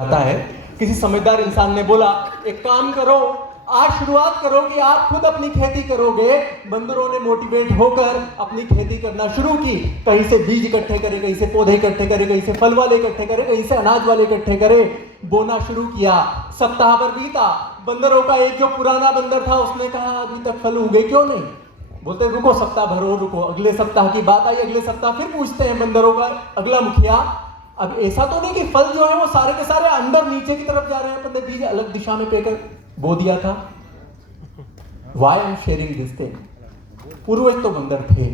आता है। किसी समझदार इंसान ने बोला, एक काम करो, आज शुरुआत करो कि आप खुद अपनी खेती करोगे। बंदरों ने मोटिवेट होकर अपनी खेती करना शुरू की। कहीं से बीज इकट्ठे करे, कहीं से पौधे इकट्ठे करे, कहीं से फल वाले इकट्ठे करे, कहीं से अनाज वाले इकट्ठे करे, बोना शुरू किया। सप्ताह भर बीता। बंदरों का एक जो पुराना बंदर था उसने कहा, अभी तक फल उगे क्यों नहीं? बोलते रुको सप्ताह भर और रुको। अगले सप्ताह की बात आई, अगले सप्ताह फिर पूछते हैं बंदरों का अगला मुखिया, अब ऐसा तो नहीं कि फल जो है वो सारे के सारे अंदर नीचे की तरफ जा रहे हैं, अपन ने बीज अलग दिशा में पेकर बो दिया था। Why I am sharing this thing? पूर्वज तो बंदर थे।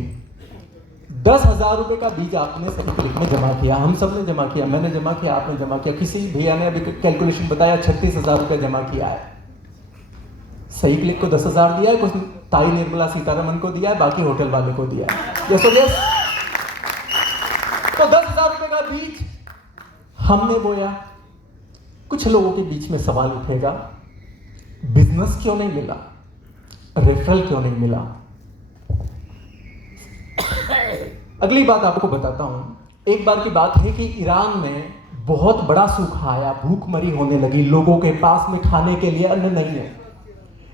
10,000 रुपए का बीज आपने सही क्लिक में जमा किया, हम सब ने जमा किया, मैंने जमा किया, आपने जमा किया, किसी भैया ने अभी कैलकुलेशन बताया 36,000 रुपए जमा किया है। सही क्लिक को 10,000 दिया है, कुछ ताई निर्मला सीतारमन को दिया है, बाकी होटल वाले को दिया है। यस और यस। तो 10,000 रुपए का बीज हमने बोया। कुछ लोगों के बीच में सवाल उठेगा, बिजनेस क्यों नहीं मिला, रेफरल क्यों नहीं मिला? अगली बात आपको बताता हूं। एक बार की बात है कि ईरान में बहुत बड़ा सूखा आया, भूखमरी होने लगी, लोगों के पास में खाने के लिए अन्न नहीं है।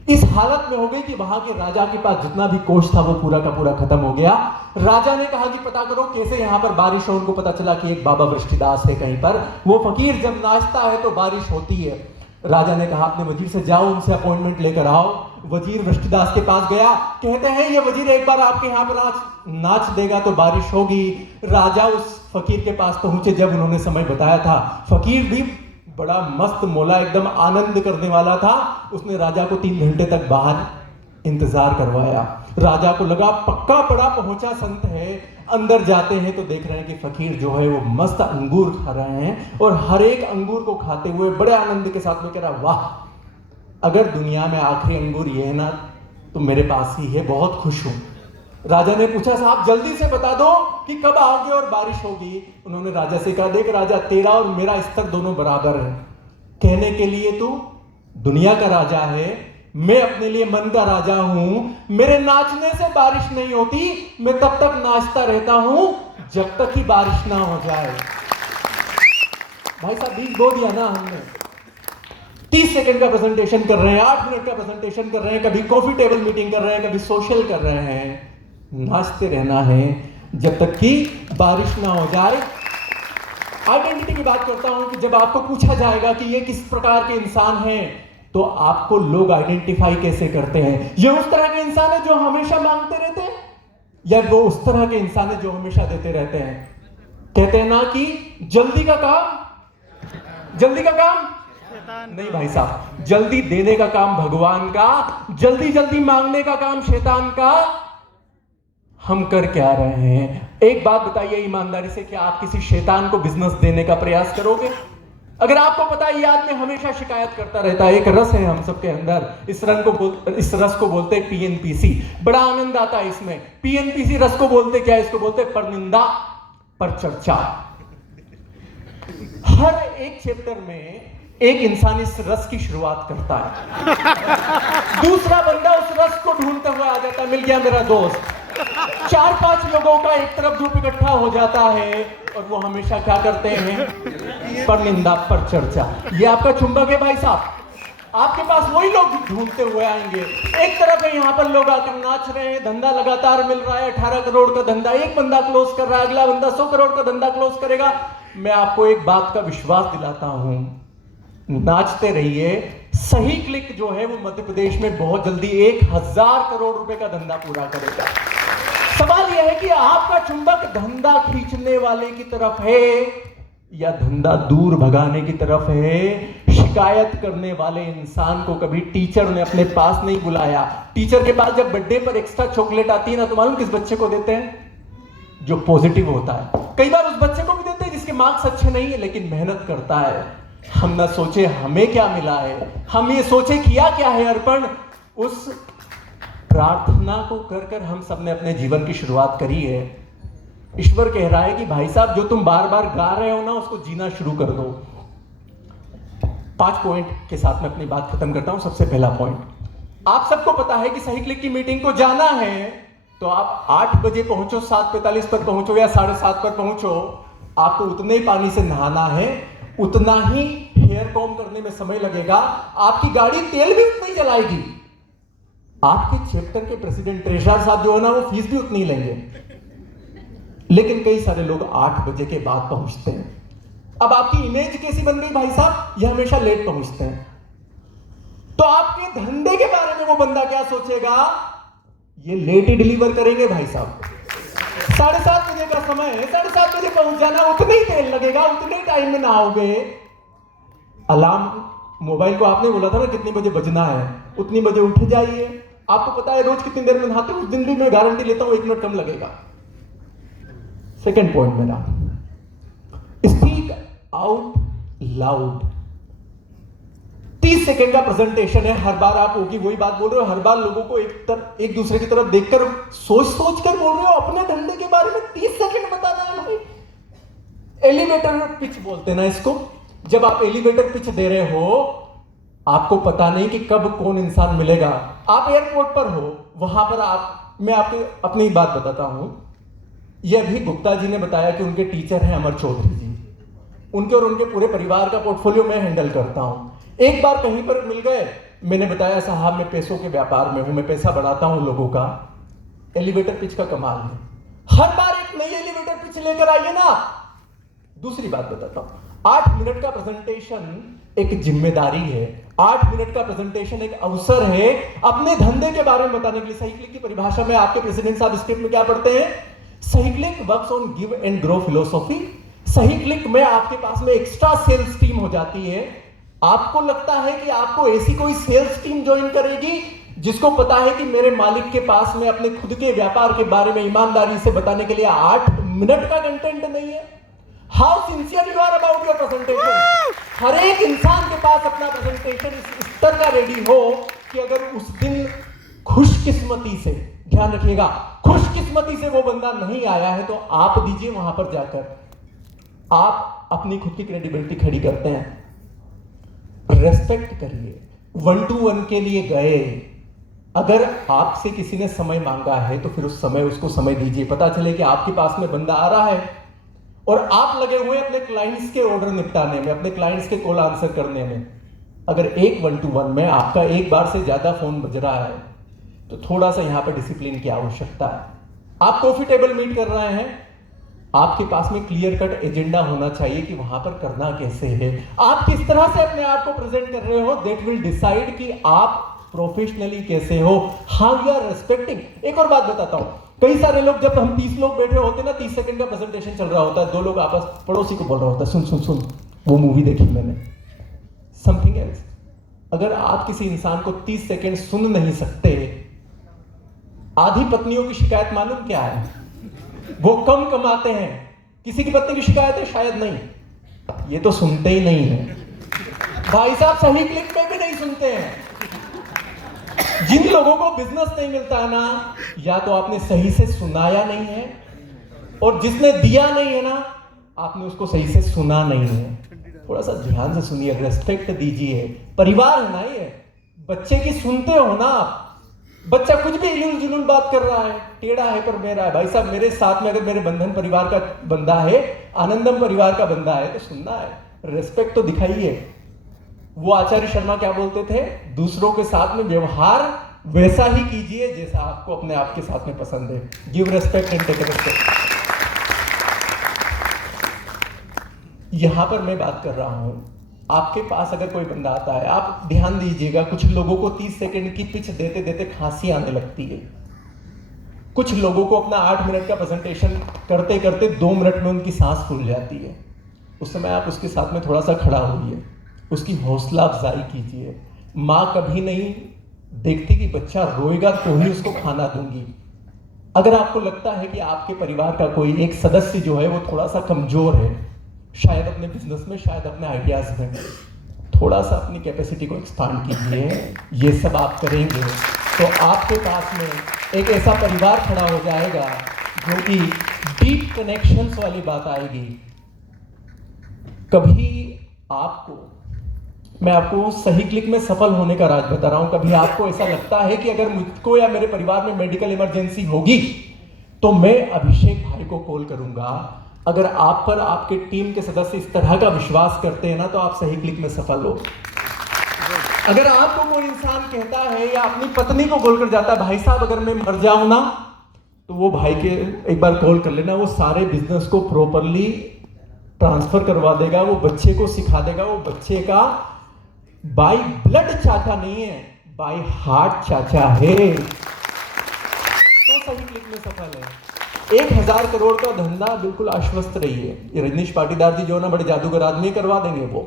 इस हालत में हो गई कि वहां के राजा के पास जितना भी कोष था वो पूरा का पूरा खत्म हो गया। राजा ने कहा कि पता करो कैसे यहां पर बारिश हो। उनको पता चला कि एक बाबा वृष्टिदास है कहीं पर, वो फकीर जब नाचता है तो बारिश होती है। राजा ने कहा अपने वजीर से, जाओ उनसे अपॉइंटमेंट लेकर आओ। वजीर वृष्टिदास के पास गया, कहते हैं ये वजीर एक बार आपके यहाँ पर नाच देगा तो बारिश होगी। राजा उस फकीर के पास पहुंचे जब उन्होंने समय बताया था। फकीर भी बड़ा मस्त मौला, एकदम आनंद करने वाला था। उसने राजा को 3 घंटे तक बाहर इंतजार करवाया। राजा को लगा पक्का पड़ा पहुंचा संत है। अंदर जाते हैं तो देख रहे हैं कि फकीर जो है वो मस्त अंगूर खा रहे हैं और हर एक अंगूर को खाते हुए बड़े आनंद के साथ में कह रहा, वाह, अगर दुनिया में आखिरी अंगूर ये है ना तो मेरे पास ही है, बहुत खुश हूं। राजा ने पूछा, साहब जल्दी से बता दो कि कब आओगे और बारिश होगी। उन्होंने राजा से कहा, देख राजा, तेरा और मेरा स्तर दोनों बराबर है। कहने के लिए तू दुनिया का राजा है, मैं अपने लिए मन का राजा हूं। मेरे नाचने से बारिश नहीं होती, मैं तब तक नाचता रहता हूं जब तक कि बारिश ना हो जाए। भाई साहब बीज बो दिया ना हमने। 30 सेकंड का प्रेजेंटेशन कर रहे हैं, 8 मिनट का प्रेजेंटेशन कर रहे हैं, कभी कॉफी टेबल मीटिंग कर रहे हैं, कभी सोशल कर रहे हैं। नाचते रहना है जब तक कि बारिश ना हो जाए। आइडेंटिटी की बात करता हूं कि जब आपको पूछा जाएगा कि ये किस प्रकार के इंसान हैं, तो आपको लोग आइडेंटिफाई कैसे करते हैं? ये उस तरह के इंसान है जो हमेशा मांगते रहते हैं, या वो उस तरह के इंसान है जो हमेशा देते रहते हैं? कहते हैं ना कि जल्दी का काम नहीं भाई साहब, जल्दी देने का काम भगवान का, जल्दी जल्दी मांगने का काम शैतान का। हम कर क्या रहे हैं? एक बात बताइए ईमानदारी से, क्या आप किसी शैतान को बिजनेस देने का प्रयास करोगे? अगर आपको पता है ये आदमी हमेशा शिकायत करता रहता है, एक रस है हम सबके अंदर, इस रस को बोलते हैं पीएनपीसी। बड़ा आनंद आता है इसमें। पीएनपीसी रस को बोलते क्या? इसको बोलते पर निंदा, पर चर्चा। हर एक चैप्टर में एक इंसान इस रस की शुरुआत करता है, दूसरा बंदा उस रस को ढूंढते हुए आ जाता है, मिल गया मेरा दोस्त। 4-5 लोगों का एक तरफ ग्रुप इकट्ठा हो जाता है और वो हमेशा क्या करते हैं? पर निंदा, पर चर्चा। ये आपका चुंबक है भाई साहब, आपके पास वही लोग ढूंढते हुए आएंगे। एक तरफ है यहाँ पर लोग आकर नाच रहे हैं, धंधा लगातार मिल रहा है, 18 करोड़ का धंधा एक बंदा क्लोज कर रहा है, अगला बंदा 100 करोड़ का धंधा क्लोज करेगा। मैं आपको एक बात का विश्वास दिलाता हूं, नाचते रहिए। सही क्लिक जो है वो मध्य प्रदेश में बहुत जल्दी 1,000 करोड़ रुपए का धंधा पूरा करेगा। सवाल यह है कि आपका चुंबक धंधा खींचने वाले की तरफ है या धंधा दूर भगाने की तरफ है? शिकायत करने वाले इंसान को कभी टीचर ने अपने पास नहीं बुलाया। टीचर के पास जब बर्थडे पर एक्स्ट्रा चॉकलेट आती है ना, तो मालूम किस बच्चे को देते हैं? जो पॉजिटिव होता है। कई बार उस बच्चे को भी देते हैं जिसके मार्क्स अच्छे नहीं है लेकिन मेहनत करता है। हम ना सोचे हमें क्या मिला है, हम ये सोचे किया क्या है अर्पण। उस प्रार्थना को कर कर हम सबने अपने जीवन की शुरुआत करी है। ईश्वर कह रहा है कि भाई साहब जो तुम बार बार गा रहे हो ना, उसको जीना शुरू कर दो। 5 पॉइंट के साथ में अपनी बात खत्म करता हूं। सबसे पहला पॉइंट, आप सबको पता है कि सही क्लिक की मीटिंग को जाना है तो आप 8 बजे पहुंचो, 7:45 पर पहुंचो या 7:30 पर पहुंचो, आपको उतने पानी से नहाना है उतना ही हेयर कॉम करने में समय लगेगा, आपकी गाड़ी तेल भी उतना ही जलाएगी। आपके चैप्टर के प्रेसिडेंट ट्रेजरर साहब जो है ना, वो फीस भी उतनी ही लेंगे। लेकिन कई सारे लोग 8 बजे के बाद पहुंचते हैं। अब आपकी इमेज कैसी बन गई भाई साहब, ये हमेशा लेट पहुंचते हैं। तो आपके धंधे के बारे में वो बंदा क्या सोचेगा, ये लेट ही डिलीवर करेंगे भाई साहब। 7:30 बजे का समय है, 7:30 बजे पहुंच जाना, उतने ही तेल लगेगा, उतने ही टाइम में नहाओगे। अलार्म मोबाइल को आपने बोला था ना कितनी बजे बजना है, उतनी बजे उठ जाइए। आपको पता है रोज कितनी देर में नहाते, उस दिन भी मैं गारंटी लेता हूं 1 मिनट कम लगेगा। सेकेंड पॉइंट मेरा, स्पीक आउट लाउड। 30 सेकंड का प्रेजेंटेशन है, हर बार आप होगी वही बात बोल रहे हो, हर बार लोगों को एक दूसरे की तरफ देखकर सोच कर बोल रहे हो, अपने धंधे के बारे में 30 सेकंड बताना है भाई। एलिवेटर पिच बोलते हैं ना इसको। जब आप एलिवेटर पिच दे रहे हो, आपको पता नहीं कि कब कौन इंसान मिलेगा। आप एयरपोर्ट पर हो, वहां पर मैं आपको अपनी बात बताता हूं। यह अभी गुप्ता जी ने बताया कि उनके टीचर हैं अमर चौधरी जी, उनके और उनके पूरे परिवार का पोर्टफोलियो मैं हैंडल करता हूं। एक बार कहीं पर मिल गए, मैंने बताया साहब मैं पैसों के व्यापार में हूं, मैं पैसा बढ़ाता हूं लोगों का। एलिवेटर पिच का कमाल है, हर बार एक नई एलिवेटर पिच लेकर आइए ना। दूसरी बात बताता हूं, 8 मिनट का प्रेजेंटेशन एक जिम्मेदारी है, 8 मिनट का प्रेजेंटेशन एक अवसर है अपने धंधे के बारे में बताने के लिए। सही क्लिक की परिभाषा में आपके प्रेसिडेंट साहब स्क्रिप्ट में क्या पढ़ते हैं, सही click works on give and grow philosophy. सही क्लिक में आपके पास में एक्स्ट्रा सेल्स टीम हो जाती है। आपको लगता है कि आपको ऐसी कोई सेल्स टीम ज्वाइन करेगी जिसको पता है कि मेरे मालिक के पास में अपने खुद के व्यापार के बारे में ईमानदारी से बताने के लिए 8 मिनट का कंटेंट नहीं है। How sincere you are about your presentation. हर एक इंसान के पास अपना प्रेजेंटेशन इस स्तर का रेडी हो कि अगर उस दिन खुशकिस्मती से, ध्यान रखिएगा, खुशकिस्मती से वो बंदा नहीं आया है तो आप दीजिए, वहां पर जाकर आप अपनी खुद की क्रेडिबिलिटी खड़ी करते हैं। रेस्पेक्ट करिए। 1 to 1 के लिए गए, अगर आपसे किसी ने समय मांगा है तो फिर उस समय उसको समय दीजिए। पता चले कि आपके पास में बंदा आ रहा है और आप लगे हुए अपने क्लाइंट्स के ऑर्डर निपटाने में, अपने क्लाइंट्स के कॉल आंसर करने में। अगर एक 1 to 1 में आपका एक बार से ज्यादा फोन बज रहा है तो थोड़ा सा यहां पर डिसिप्लिन की आवश्यकता है। आप कॉफी टेबल मीट कर रहे हैं, आपके पास में क्लियर कट एजेंडा होना चाहिए कि वहां पर करना कैसे है। आप किस तरह से अपने आप को प्रेजेंट कर रहे हो, दैट विल डिसाइड कि आप प्रोफेशनली कैसे हो, हाउ यू आर रेस्पेक्टिंग। एक और बात बताता हूं, कई सारे लोग, जब हम 30 लोग बैठे होते हैं ना, 30 सेकंड का प्रेजेंटेशन चल रहा होता है, 2 लोग आपस पड़ोसी को बोल रहा होता है, सुन सुन सुन वो मूवी देखी मैंने, समथिंग एल्स। अगर आप किसी इंसान को 30 सेकंड सुन नहीं सकते, आधी पत्नियों की शिकायत मालूम क्या है, वो कम कमाते हैं। किसी की पत्नी की शिकायत है शायद नहीं, ये तो सुनते ही नहीं है भाई साहब, सही क्लिक में भी नहीं सुनते हैं। जिन लोगों को बिजनेस नहीं मिलता है ना, या तो आपने सही से सुनाया नहीं है, और जिसने दिया नहीं है ना, आपने उसको सही से सुना नहीं है। थोड़ा सा ध्यान से सुनिए, रेस्पेक्ट दीजिए। परिवार है ना ये, बच्चे की सुनते हो ना आप। बच्चा कुछ भी इलुल जुलुल बात कर रहा है, टेढ़ा है पर मेरा है। भाई साहब मेरे साथ में अगर मेरे बंधन परिवार का बंदा है, आनंदम परिवार का बंदा है, तो सुनना है, रेस्पेक्ट तो दिखाइए। वो आचार्य शर्मा क्या बोलते थे, दूसरों के साथ में व्यवहार वैसा ही कीजिए जैसा आपको अपने आप के साथ में पसंद है। Give respect and take respect. यहां पर मैं बात कर रहा हूं, आपके पास अगर कोई बंदा आता है, आप ध्यान दीजिएगा, कुछ लोगों को 30 सेकंड की पिच देते देते खांसी आने लगती है। कुछ लोगों को अपना 8 मिनट का प्रेजेंटेशन करते करते 2 मिनट में उनकी सांस फूल जाती है। उस समय आप उसके साथ में थोड़ा सा खड़ा होइए, उसकी हौसला अफजाई कीजिए। माँ कभी नहीं देखती कि बच्चा रोएगा तो ही उसको खाना दूंगी। अगर आपको लगता है कि आपके परिवार का कोई एक सदस्य जो है वो थोड़ा सा कमजोर है, शायद अपने बिजनेस में, शायद अपने आइडियाज में, थोड़ा सा अपनी कैपेसिटी को एक्सपांड कीजिए। ये सब आप करेंगे तो आपके पास में एक ऐसा परिवार खड़ा हो जाएगा जो कि डीप कनेक्शंस वाली बात आएगी। कभी आपको, मैं आपको सही क्लिक में सफल होने का राज बता रहा हूं, कभी आपको ऐसा लगता है कि अगर मुझको या मेरे परिवार में मेडिकल इमरजेंसी होगी तो मैं अभिषेक भाई को कॉल करूंगा, अगर आप पर आपके टीम के सदस्य इस तरह का विश्वास करते हैं ना, तो आप सही क्लिक में सफल हो। अगर आपको कोई इंसान कहता है या अपनी पत्नी को बोलकर जाता है, भाई साहब अगर मैं मर जाऊं ना, तो वो भाई के एक बार कॉल कर लेना, वो सारे बिजनेस को प्रॉपरली ट्रांसफर करवा देगा, वो बच्चे को सिखा देगा। वो बच्चे का बाय ब्लड चाचा नहीं है, बाय हार्ट चाचा है। तो सही क्लिक में सफल है। 1000 करोड़ का धंधा बिल्कुल आश्वस्त रहिए। ये रजनीश पाटीदार जी जो ना बड़े जादूगर आदमी करवा देंगे। वो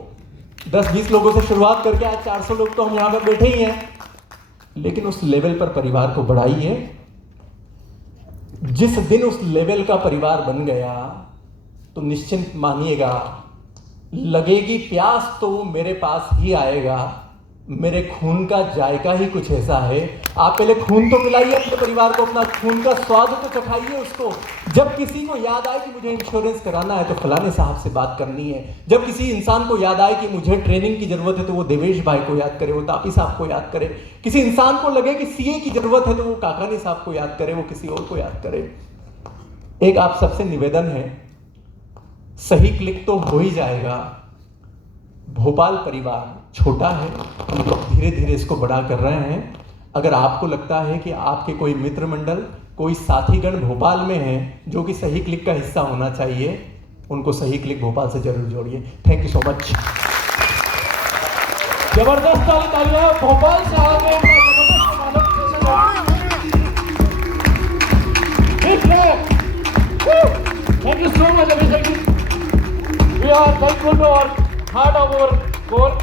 10-20 लोगों से शुरुआत करके आज 400 लोग तो हम यहां पर बैठे ही हैं। लेकिन उस लेवल पर परिवार को बढ़ाइए। जिस दिन उस लेवल का परिवार बन गया तो निश्चिंत मानिएगा, लगेगी प्यास तो वो मेरे पास ही आएगा। मेरे खून का जायका ही कुछ ऐसा है। आप पहले खून तो मिलाइए अपने परिवार को, अपना खून का स्वाद तो चखाइए उसको। जब किसी को याद आए कि मुझे इंश्योरेंस कराना है तो फलाने साहब से बात करनी है। जब किसी इंसान को याद आए कि मुझे ट्रेनिंग की जरूरत है तो वो देवेश भाई को याद करे, वो तापी साहब को याद करे। किसी इंसान को लगे कि सीए की जरूरत है तो वो काकानी साहब को याद करे, वो किसी और को याद करे। एक आप सबसे निवेदन है, सही क्लिक तो हो ही जाएगा। भोपाल परिवार छोटा है, हम लोग धीरे धीरे इसको बड़ा कर रहे हैं। अगर आपको लगता है कि आपके कोई मित्र मंडल, कोई साथीगण भोपाल में हैं जो कि सही क्लिक का हिस्सा होना चाहिए, उनको सही क्लिक भोपाल से जरूर जोड़िए। Thank you so much. जबरदस्त तालियां भोपाल से आ गए। Thank you so much, Abhishek. We are thankful to our heart of our core